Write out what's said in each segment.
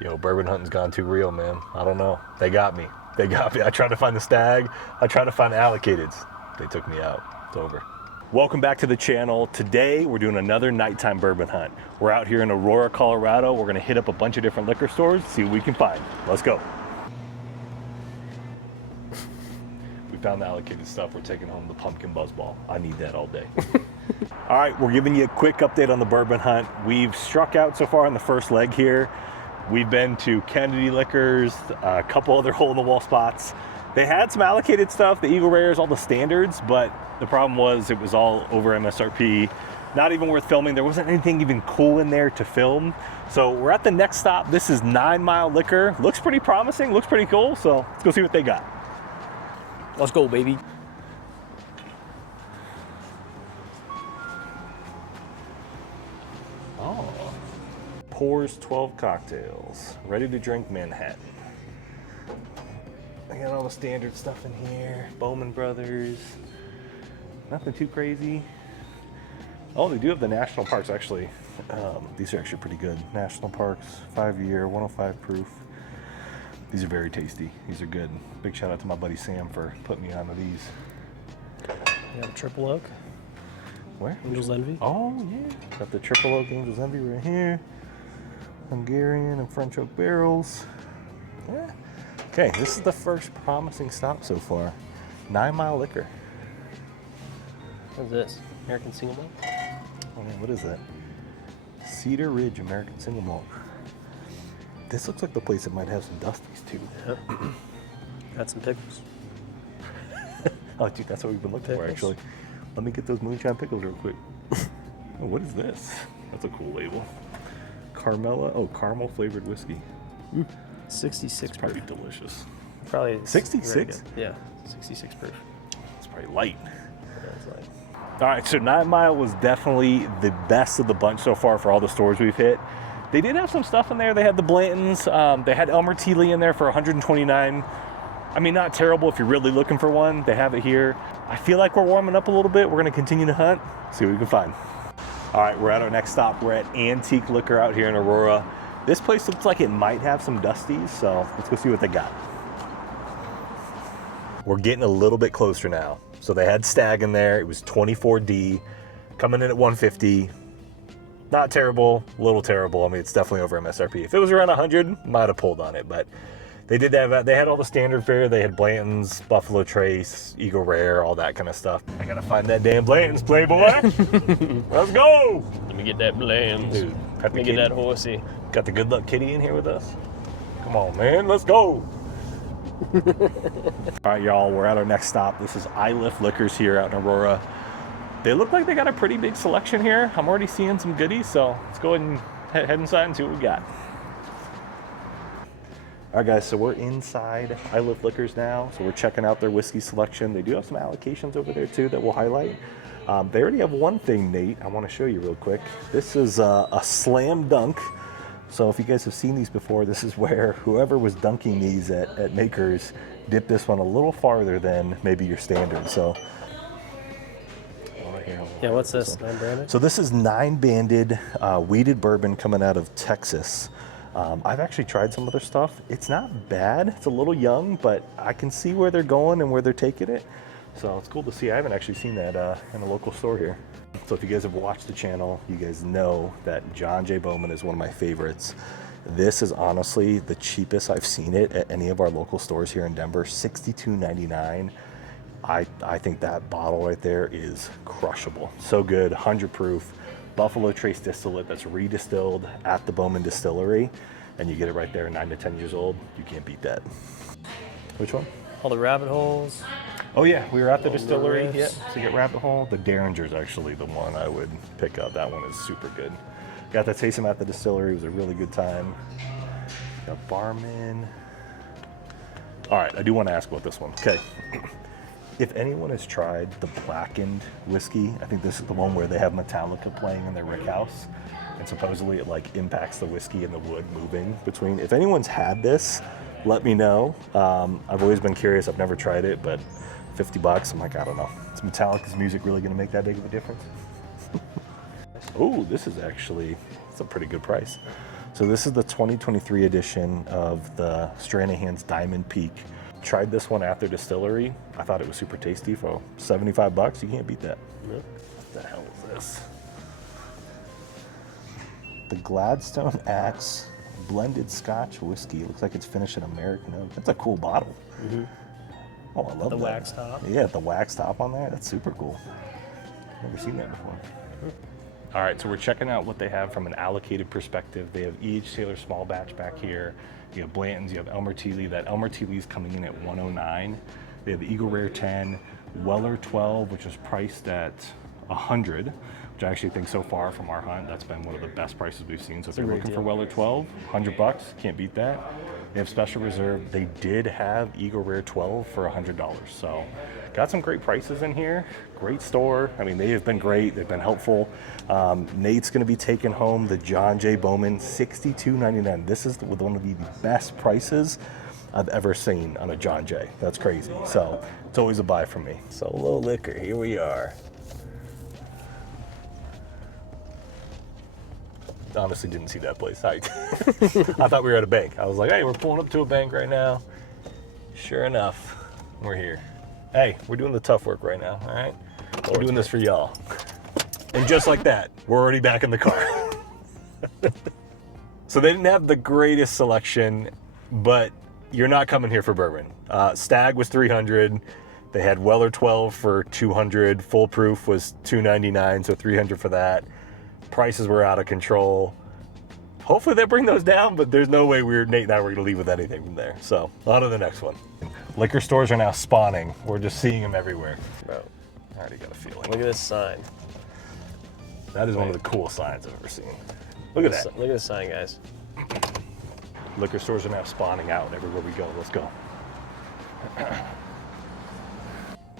Yo, bourbon hunting's gone too real, man. I don't know. They got me. They got me. I tried to find the Stagg. I tried to find the allocateds. They took me out. It's over. Welcome back to the channel. Today, we're doing another nighttime bourbon hunt. We're out here in Aurora, Colorado. We're gonna hit up a bunch of different liquor stores, see what we can find. Let's go. We found the allocated stuff. We're taking home the pumpkin buzzball. I need that all day. All right, we're giving you a quick update on the bourbon hunt. We've struck out so far on the first leg here. We've been to Kennedy Liquors, a couple other hole-in-the-wall spots. They had some allocated stuff, the Eagle Rares, all the standards, but the problem was it was all over MSRP. Not even worth filming. There wasn't anything even cool in there to film. So we're at the next stop. This is 9 Mile Liquor. Looks pretty promising, looks pretty cool. So let's go see what they got. Let's go, baby. Oh. Pours 12 cocktails. Ready to drink Manhattan. I got all the standard stuff in here. Bowman Brothers. Nothing too crazy. Oh, they do have the national parks actually. These are actually pretty good. National parks, 5-year, 105 proof. These are very tasty. These are good. Big shout out to my buddy Sam for putting me onto these. You have a triple oak. Where? Angel's Envy. Oh yeah. Got the triple oak Angel's Envy right here. Hungarian and French oak barrels. Yeah. Okay, this is the first promising stop so far. 9 Mile Liquor. What's this? American Single Malt? Oh man, what is that? Cedar Ridge American Single Malt. This looks like the place that might have some Dusties too. Yep. Got some pickles. Oh dude, that's what we've been looking for actually. Let me get those moonshine pickles real quick. Oh, what is this? That's a cool label. Carmela, oh, caramel flavored whiskey. Ooh. 66 It's probably proof. delicious. Probably 66? Yeah, 66 proof. It's probably light. Yeah, it's like, All right, so 9 Mile was definitely the best of the bunch so far for all the stores we've hit. They did have some stuff in there. They had the Blantons. They had Elmer T in there for 129. I mean, not terrible if you're really looking for one. They have it here. I feel like we're warming up a little bit. We're gonna continue to hunt, see what we can find. All right, we're at our next stop. We're at Antique Liquor out here in Aurora. This place looks like it might have some Dusties, so let's go see what they got. We're getting a little bit closer now. So they had Stagg in there. It was 24D, coming in at 150. Not terrible, a little terrible. I mean, it's definitely over MSRP. If it was around 100, might have pulled on it, but they did have, they had all the standard fare. They had Blanton's, Buffalo Trace, Eagle Rare, all that kind of stuff. I gotta find that damn Blanton's, playboy. Let's go. let me get that Blanton's. Dude, Let me get that horsey. Got the Good Luck Kitty in here with us. Come on, man, let's go. All right, y'all, we're at our next stop. This is Iliff Liquors here out in Aurora. They look like they got a pretty big selection here. I'm already seeing some goodies, so let's go ahead and head inside and see what we got. All right, guys, so we're inside Iliff Liquors now. So we're checking out their whiskey selection. They do have some allocations over there too that we'll highlight. They already have one thing, Nate, I want to show you real quick. This is a slam dunk. So if you guys have seen these before, this is where whoever was dunking these at Makers dipped this one a little farther than maybe your standard. So, Yeah, what's this? 9-banded? so this is 9-banded wheated bourbon coming out of Texas. I've actually tried some of their stuff. It's not bad. It's a little young, but I can see where they're going and where they're taking it. So it's cool to see. I haven't actually seen that in a local store here. So if you guys have watched the channel, you guys know that John J. Bowman is one of my favorites. This is honestly the cheapest I've seen it at any of our local stores here in Denver, $62.99. I think that bottle right there is crushable. So good, 100 proof, Buffalo Trace distillate that's redistilled at the Bowman distillery, and you get it right there, 9 to 10 years old. You can't beat that. Which one? All the rabbit holes. Oh yeah, we were at the distillery. Riffs. Yeah, to get Rabbit Hole. The Derringer's actually the one I would pick up. That one is super good. Got to taste them at the distillery. It was a really good time. Got Barman. All right, I do want to ask about this one. Okay, if anyone has tried the blackened whiskey, I think this is the one where they have Metallica playing in their rick house, and supposedly it like impacts the whiskey and the wood moving between. If anyone's had this, let me know. I've always been curious. I've never tried it, but $50, I'm like, I don't know. Is Metallica's music really gonna make that big of a difference? Oh, this is actually, it's a pretty good price. So this is the 2023 edition of the Stranahan's Diamond Peak. Tried this one at their distillery. I thought it was super tasty for 75 bucks. You can't beat that. Yep. What the hell is this? The Gladstone Axe blended Scotch whiskey. Looks like it's finished in American oak. That's a cool bottle. Mm-hmm. Oh, I love the that. wax top. Yeah, the wax top on there. That's super cool. Never seen that before. All right, so we're checking out what they have from an allocated perspective. They have E.H. Taylor small batch back here. You have Blanton's, you have Elmer T. That Elmer T. is coming in at 109. They have the Eagle Rare 10, Weller 12, which is priced at 100, which I actually think so far from our hunt, that's been one of the best prices we've seen. So if you're looking for Weller 12, 100 bucks, can't beat that. They have Special Reserve. They did have Eagle Rare 12 for $100. So got some great prices in here. Great store. I mean, they have been great. They've been helpful. Nate's going to be taking home the John J. Bowman $62.99. This is one of the best prices I've ever seen on a John J. That's crazy. So it's always a buy for me. Solo Liquor, here we are. Honestly didn't see that place. I thought we were at a bank. I was like, hey, we're pulling up to a bank right now. Sure enough, we're here. Hey, we're doing the tough work right now, all right? We're doing this for y'all. And just like that, we're already back in the car. So they didn't have the greatest selection, but you're not coming here for bourbon. Stagg was $300. They had Weller 12 for $200. Full Proof was $299, so $300 for that. Prices were out of control. Hopefully they bring those down, but there's no way Nate and I were gonna leave with anything from there. So on to the next one. Liquor stores are now spawning. We're just seeing them everywhere. Bro, I already got a feeling. look at this sign. That is one of the coolest signs I've ever seen. Look at that. Look at this sign, guys. Liquor stores are now spawning out everywhere we go. Let's go.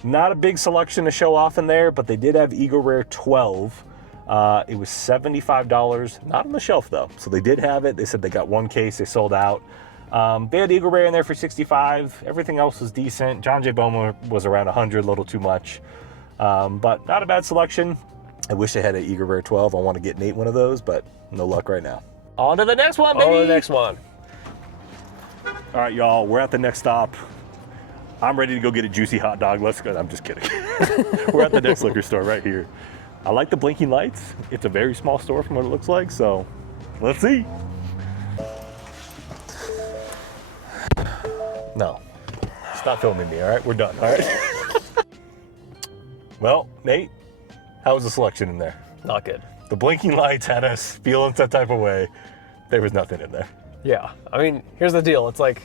Not a big selection to show off in there, but they did have Eagle Rare 12. It was $75, not on the shelf though. So they did have it. They said they got one case, they sold out. They had Eagle Rare in there for $65. Everything else was decent. John J. Bowman was around $100, a little too much. But not a bad selection. I wish they had an Eagle Rare 12. I want to get Nate one of those, but no luck right now. On to the next one, baby. On to the next one. All right, y'all, we're at the next stop. I'm ready to go get a juicy hot dog. Let's go. I'm just kidding. We're at the next liquor store right here. I like the blinking lights. It's a very small store from what it looks like, so let's see. No, stop filming me, all right? We're done, all right? Well, Nate, how was the selection in there? Not good. The blinking lights had us feeling some type of way. There was nothing in there. Yeah, I mean, here's the deal. It's like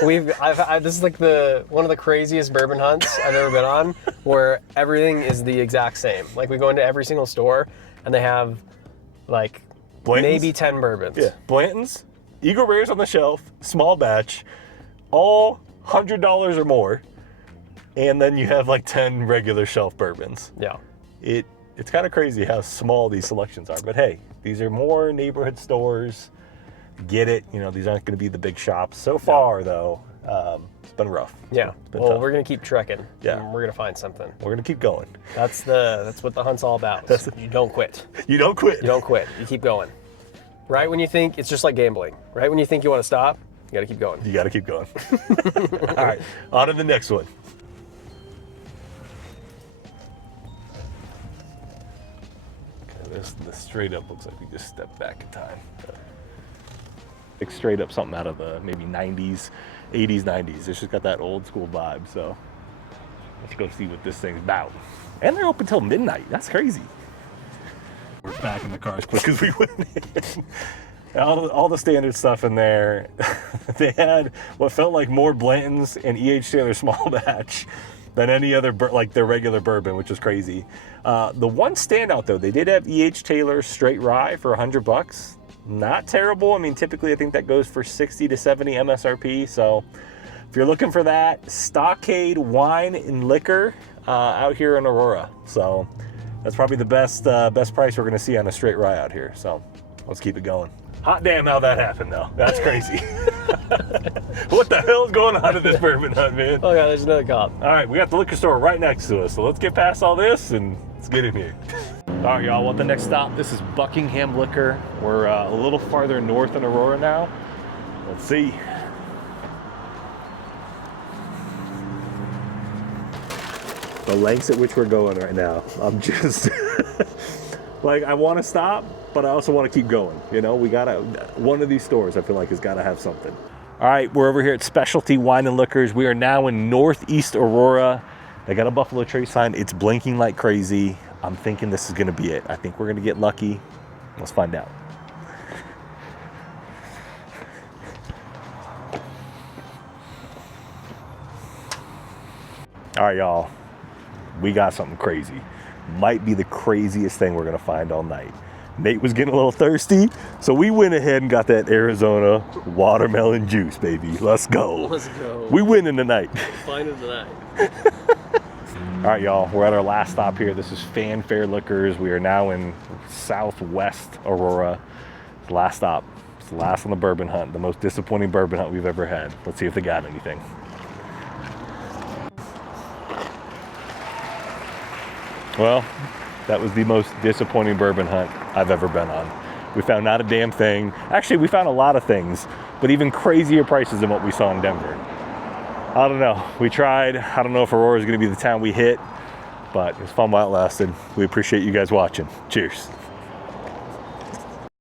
this is like one of the craziest bourbon hunts I've ever been on, where everything is the exact same. Like we go into every single store and they have like Blanton's? maybe 10 bourbons. Yeah, Blanton's, Eagle Rares on the shelf, small batch, all $100 or more, and then you have like 10 regular shelf bourbons. Yeah. It's kind of crazy how small these selections are, but hey, these are more neighborhood stores. Get it, you know, these aren't going to be the big shops. So far, though, it's been rough. Yeah. Been Well, tough. we're gonna keep trekking. Yeah. And we're gonna find something. We're going to keep going. That's what the hunt's all about. You don't quit. You don't quit. You don't quit. You keep going. Right when you think it's just like gambling. Right when you think you want to stop, you got to keep going. You got to keep going. All right, on to the next one. Okay, this straight up looks like we just stepped back in time. Like straight up something out of the maybe 90s, 80s, 90s. It's just got that old school vibe. So let's go see what this thing's about. And they're open till midnight. That's crazy. We're back in the car as quick as we went in. All the standard stuff in there. They had what felt like more Blantons and E.H. Taylor small batch than any other, like their regular bourbon, which was crazy. The one standout though, they did have E.H. Taylor straight rye for $100. Not terrible. I mean, typically I think that goes for 60 to 70 MSRP. So if you're looking for that, Stockade Wine and Liquor out here in Aurora. So that's probably the best price we're gonna see on a straight rye out here. So let's keep it going. Hot damn how that happened though. That's crazy. What the hell is going on in this bourbon hunt, man? Oh god, there's another cop. All right, we got the liquor store right next to us. So let's get past all this and let's get in here. All right, y'all, well, the next stop, this is Buckingham Liquor. We're a little farther north in Aurora now. Let's see. The lengths at which we're going right now, I'm just like, I want to stop, but I also want to keep going. You know, we gotta, one of these stores I feel like has got to have something. All right, we're over here at Specialty Wine and Liquors. We are now in Northeast Aurora. They got a Buffalo Trace sign. It's blinking like crazy. I'm thinking this is gonna be it. I think we're gonna get lucky. Let's find out. All right, y'all. We got something crazy. Might be the craziest thing we're gonna find all night. Nate was getting a little thirsty, so we went ahead and got that Arizona watermelon juice, baby. Let's go. Let's go. We winning tonight. Find it tonight. All right, y'all, we're at our last stop here. This is Fanfare Liquors. We are now in Southwest Aurora. It's the last stop. It's the last on the bourbon hunt, the most disappointing bourbon hunt we've ever had. Let's see if they got anything. Well, that was the most disappointing bourbon hunt I've ever been on. We found not a damn thing. Actually, we found a lot of things, but even crazier prices than what we saw in Denver. I don't know. We tried. I don't know if Aurora is going to be the town we hit, but it was fun while it lasted. We appreciate you guys watching. Cheers.